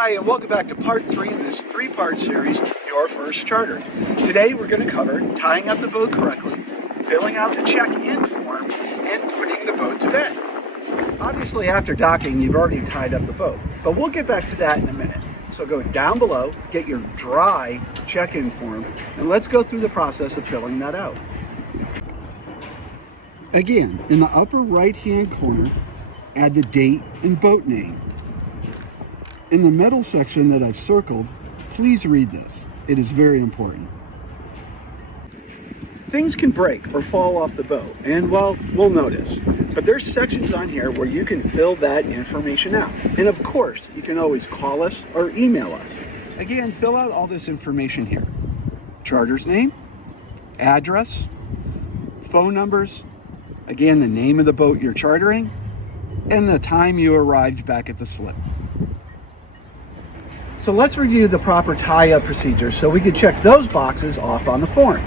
Hi, and welcome back to part 3 in this 3-part series, Your First Charter. Today we're going to cover tying up the boat correctly, filling out the check-in form, and putting the boat to bed. Obviously, after docking, you've already tied up the boat, but we'll get back to that in a minute. So go down below, get your dry check-in form, and let's go through the process of filling that out. Again, in the upper right-hand corner, add the date and boat name. In the middle section that I've circled, please read this. It is very important. Things can break or fall off the boat, and well, we'll notice. But there's sections on here where you can fill that information out. And of course, you can always call us or email us. Again, fill out all this information here. Charter's name, address, phone numbers, again, the name of the boat you're chartering, and the time you arrived back at the slip. So let's review the proper tie-up procedures so we can check those boxes off on the form.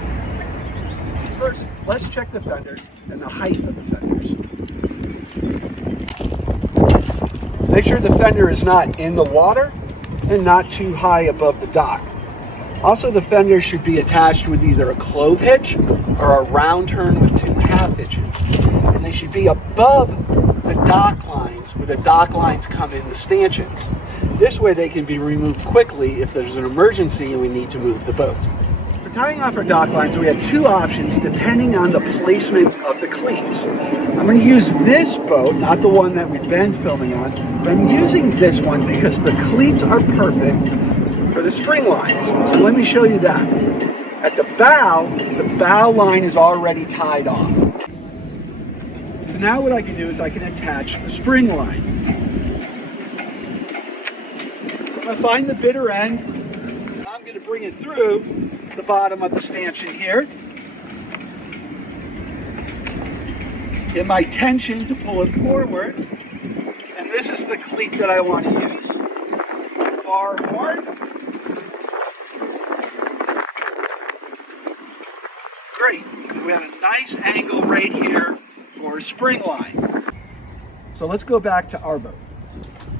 First, let's check the fenders and the height of the fenders. Make sure the fender is not in the water and not too high above the dock. Also, the fenders should be attached with either a clove hitch or a round turn with 2 half hitches. And they should be above the dock lines, where the dock lines come in the stanchions. This way they can be removed quickly if there's an emergency and we need to move the boat. For tying off our dock lines, we have 2 options depending on the placement of the cleats. I'm going to use this boat, not the one that we've been filming on, but I'm using this one because the cleats are perfect for the spring lines. So let me show you that. At the bow line is already tied off. So now what I can do is I can attach the spring line. I'm going to find the bitter end, and I'm going to bring it through the bottom of the stanchion here. Get my tension to pull it forward, and this is the cleat that I want to use. Far horn. Great. We have a nice angle right here for a spring line. So let's go back to our boat.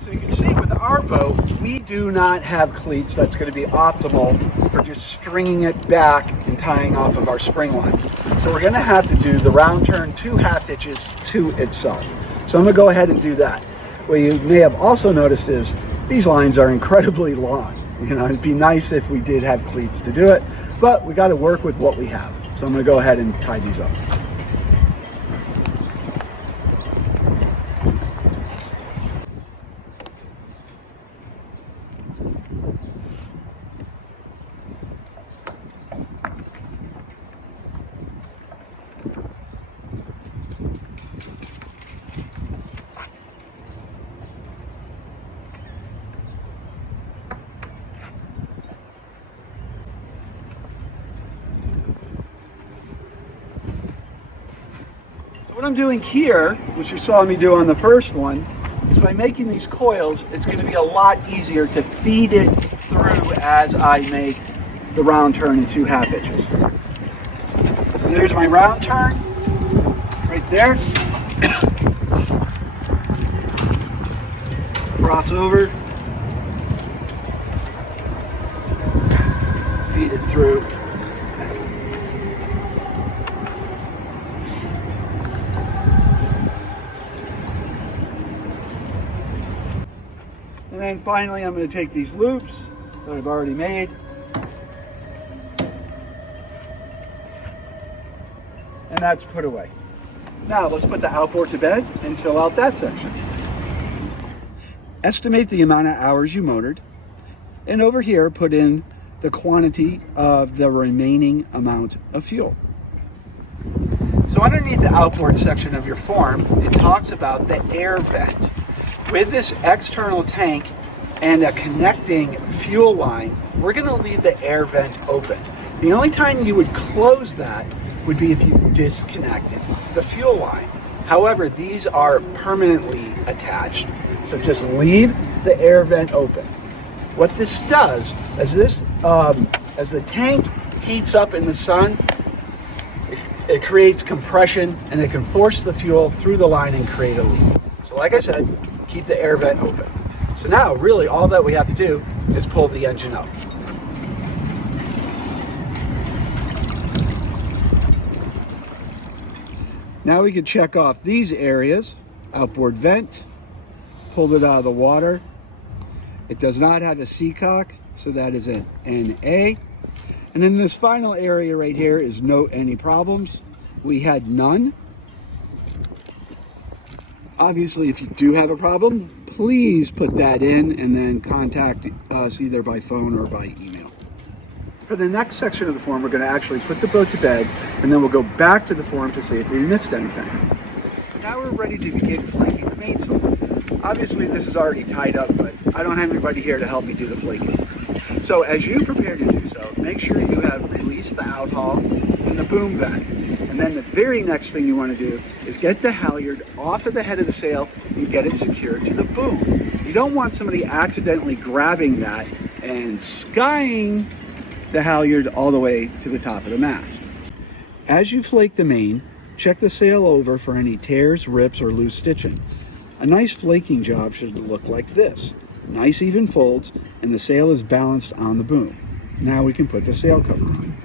So you can see with our boat, we do not have cleats that's going to be optimal for just stringing it back and tying off of our spring lines. So we're going to have to do the round turn 2 half hitches to itself. So I'm going to go ahead and do that. What you may have also noticed is these lines are incredibly long. You know, it'd be nice if we did have cleats to do it, but we got to work with what we have. So I'm going to go ahead and tie these up. What I'm doing here, which you saw me do on the first one, is by making these coils, it's going to be a lot easier to feed it through as I make the round turn in 2 half hitches. So there's my round turn, right there. Cross over, feed it through. And then finally, I'm going to take these loops that I've already made and that's put away. Now let's put the outboard to bed and fill out that section. Estimate the amount of hours you motored, and over here put in the quantity of the remaining amount of fuel. So underneath the outboard section of your form, it talks about the air vent. With this external tank and a connecting fuel line, we're going to leave the air vent open. The only time you would close that would be if you disconnected the fuel line. However, these are permanently attached, so just leave the air vent open. What this does is as the tank heats up in the sun, it creates compression and it can force the fuel through the line and create a leak. So like I said, keep the air vent open. So now really all that we have to do is pull the engine up. Now we can check off these areas. Outboard vent, pulled it out of the water. It does not have a seacock, so that is an NA. And then this final area right here is note any problems. We had none. Obviously, if you do have a problem, please put that in and then contact us either by phone or by email. For the next section of the form, we're going to actually put the boat to bed, and then we'll go back to the form to see if we missed anything. So now we're ready to begin flaking the mainsail. Obviously, this is already tied up, but I don't have anybody here to help me do the flaking. So as you prepare to do so, make sure you have released the outhaul and the boom vent. And then the very next thing you want to do is get the halyard off of the head of the sail and get it secured to the boom. You don't want somebody accidentally grabbing that and skying the halyard all the way to the top of the mast. As you flake the main, check the sail over for any tears, rips, or loose stitching. A nice flaking job should look like this. Nice even folds, and the sail is balanced on the boom. Now we can put the sail cover on.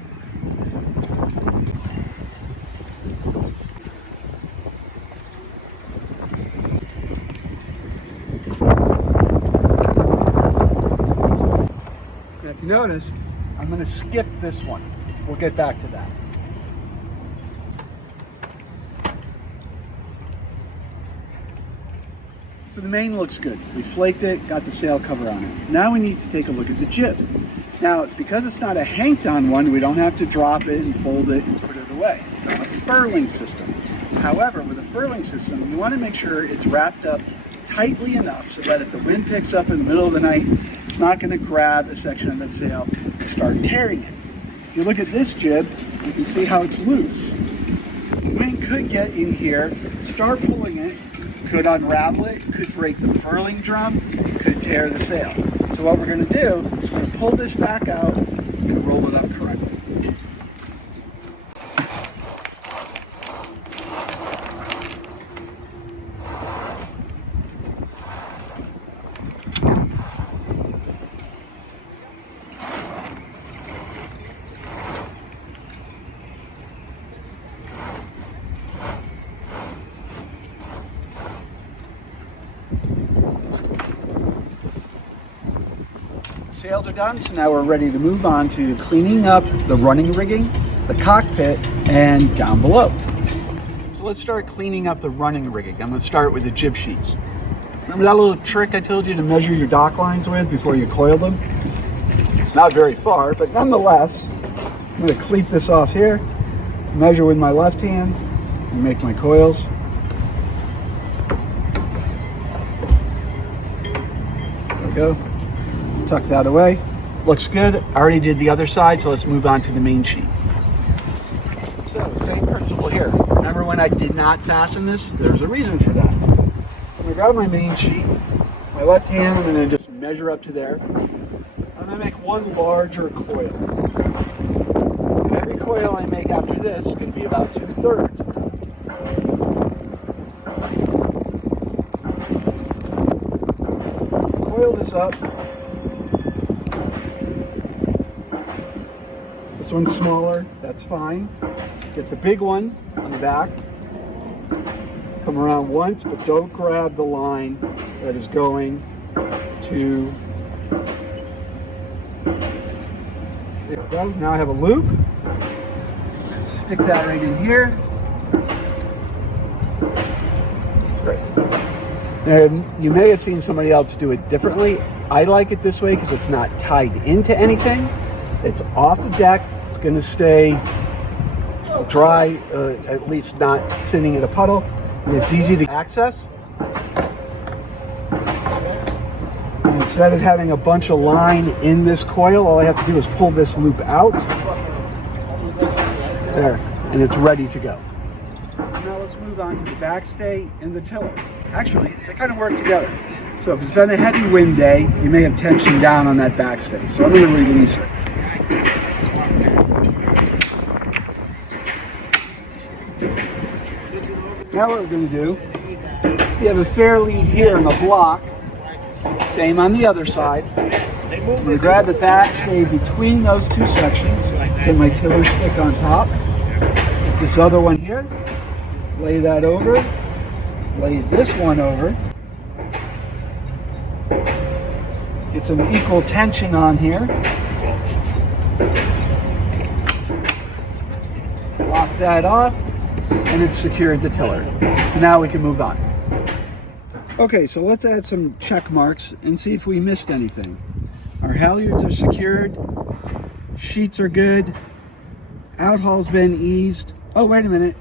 Now if you notice, I'm going to skip this one. We'll get back to that. So the main looks good. We flaked it, got the sail cover on it. Now we need to take a look at the jib. Now, because it's not a hanked-on one, we don't have to drop it and fold it and put it away. It's on a furling system. However, with a furling system, you want to make sure it's wrapped up tightly enough so that if the wind picks up in the middle of the night, it's not going to grab a section of the sail and start tearing it. If you look at this jib, you can see how it's loose. The wind could get in here, start pulling it, could unravel it, could break the furling drum, could tear the sail. So what we're going to do is we're going to pull this back out and roll it up correctly. Sails are done, so now we're ready to move on to cleaning up the running rigging, the cockpit, and down below. So let's start cleaning up the running rigging. I'm going to start with the jib sheets. Remember that little trick I told you to measure your dock lines with before you coil them? It's not very far, but nonetheless, I'm going to cleat this off here, measure with my left hand, and make my coils. There we go. Tuck that away. Looks good. I already did the other side, so let's move on to the main sheet. So, same principle here. Remember when I did not fasten this? There's a reason for that. I'm going to grab my main sheet, my left hand, I'm going to just measure up to there. I'm going to make one larger coil. And every coil I make after this is going to be about 2/3 of that. Coil this up. This one's smaller, that's fine. Get the big one on the back. Come around once, but don't grab the line that is going to... There we go. Now I have a loop. Stick that right in here. Great. Now, you may have seen somebody else do it differently. I like it this way because it's not tied into anything. It's off the deck. It's going to stay dry, at least not sitting in a puddle. And it's easy to access. And instead of having a bunch of line in this coil, all I have to do is pull this loop out. There, and it's ready to go. Now let's move on to the backstay and the tiller. Actually, they kind of work together. So if it's been a heavy wind day, you may have tension down on that backstay. So I'm going to release it. Now what we're going to do, we have a fair lead here in the block, Same on the other side. I'm going to grab the backstay between those two sections, get my tiller stick on top, get this other one here, lay that over, lay this one over, get some equal tension on here, lock that off, and it's secured the tiller. So now we can move on. Okay, so let's add some check marks and see if we missed anything. Our halyards are secured, sheets are good, outhaul's been eased. Oh, wait a minute.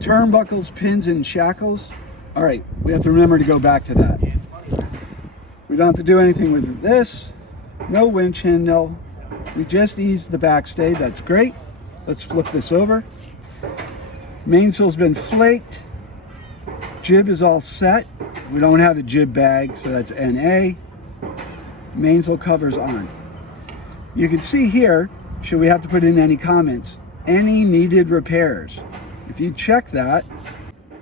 Turnbuckles, pins, and shackles. All right, we have to remember to go back to that. We don't have to do anything with this. No winch handle. We just eased the backstay, that's great. Let's flip this over. Mainsail's been flaked. Jib is all set. We don't have a jib bag, so that's NA. Mainsail cover's on. You can see here, should we have to put in any comments, any needed repairs. If you check that,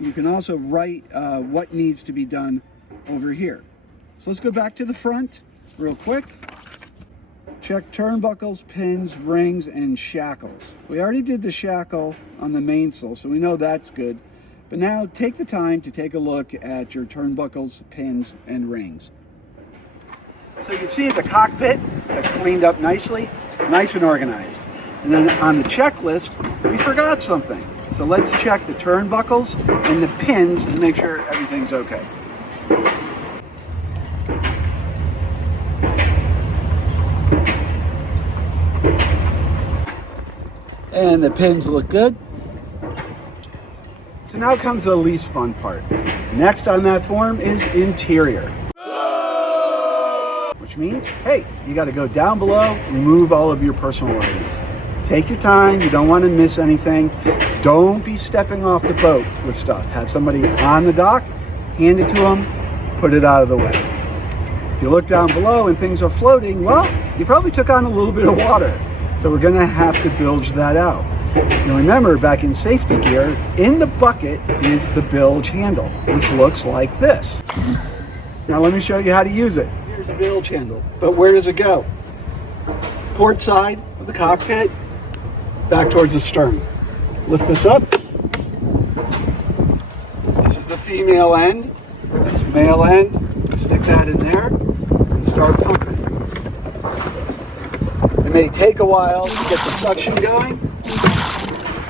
you can also write what needs to be done over here. So let's go back to the front real quick. Check turnbuckles, pins, rings, and shackles. We already did the shackle on the mainsail, so we know that's good. But now take the time to take a look at your turnbuckles, pins, and rings. So you can see the cockpit has cleaned up nicely, nice and organized. And then on the checklist, we forgot something. So let's check the turnbuckles and the pins and make sure everything's okay. And the pins look good. So now comes the least fun part. Next on that form is interior. Which means, hey, you got to go down below, remove all of your personal items. Take your time, you don't want to miss anything. Don't be stepping off the boat with stuff. Have somebody on the dock, hand it to them, put it out of the way. If you look down below and things are floating, well, you probably took on a little bit of water. So we're gonna have to bilge that out. If you remember, back in safety gear, in the bucket is the bilge handle, which looks like this. Now let me show you how to use it. Here's a bilge handle, but where does it go? Port side of the cockpit, back towards the stern. Lift this up. This is the female end. This male end. Stick that in there and start pumping. It may take a while to get the suction going,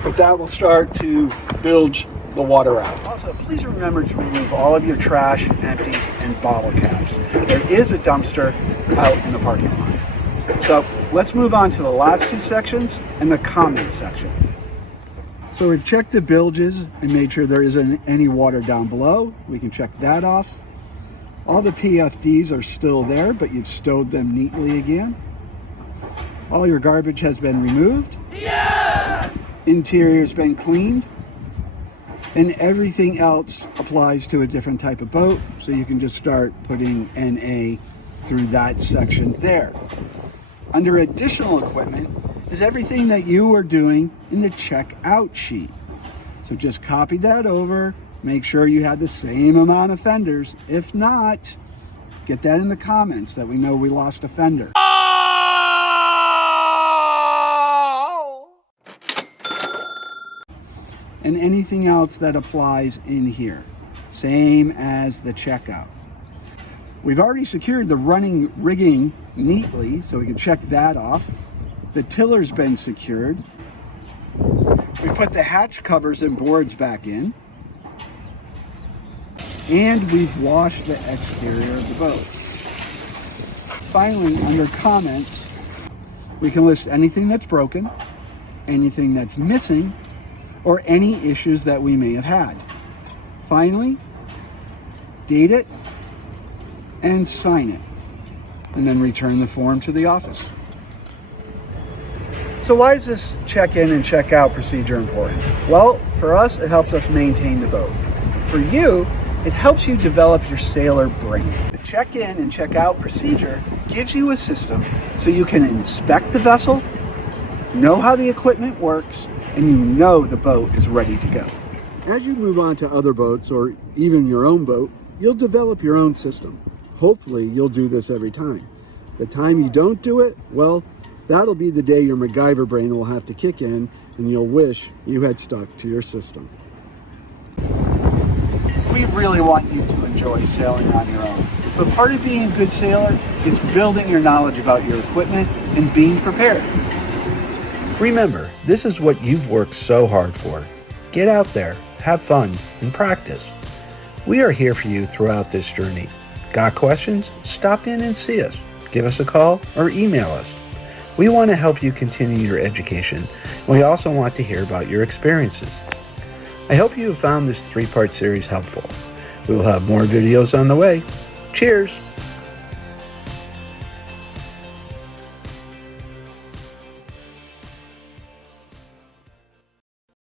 but that will start to bilge the water out. Also, please remember to remove all of your trash, empties, and bottle caps. There is a dumpster out in the parking lot. So let's move on to the last two sections and the comment section. So we've checked the bilges and made sure there isn't any water down below. We can check that off. All the PFDs are still there, but you've stowed them neatly again. All your garbage has been removed. Yes! Interior's been cleaned. And everything else applies to a different type of boat, so you can just start putting NA through that section there. Under additional equipment is everything that you are doing in the checkout sheet. So just copy that over, make sure you have the same amount of fenders. If not, get that in the comments that we know we lost a fender. And anything else that applies in here, same as the checkout. We've already secured the running rigging neatly, so we can check that off. The tiller's been secured. We put the hatch covers and boards back in. And we've washed the exterior of the boat. Finally, under comments, we can list anything that's broken, anything that's missing, or any issues that we may have had. Finally, date it and sign it, and then return the form to the office. So why is this check-in and check-out procedure important? Well, for us, it helps us maintain the boat. For you, it helps you develop your sailor brain. The check-in and check-out procedure gives you a system so you can inspect the vessel, know how the equipment works, and you know the boat is ready to go. As you move on to other boats or even your own boat, you'll develop your own system. Hopefully you'll do this every time. The time you don't do it, well, that'll be the day your MacGyver brain will have to kick in and you'll wish you had stuck to your system. We really want you to enjoy sailing on your own, but part of being a good sailor is building your knowledge about your equipment and being prepared. Remember, this is what you've worked so hard for. Get out there, have fun, and practice. We are here for you throughout this journey. Got questions? Stop in and see us. Give us a call or email us. We want to help you continue your education, and we also want to hear about your experiences. I hope you have found this 3-part series helpful. We will have more videos on the way. Cheers!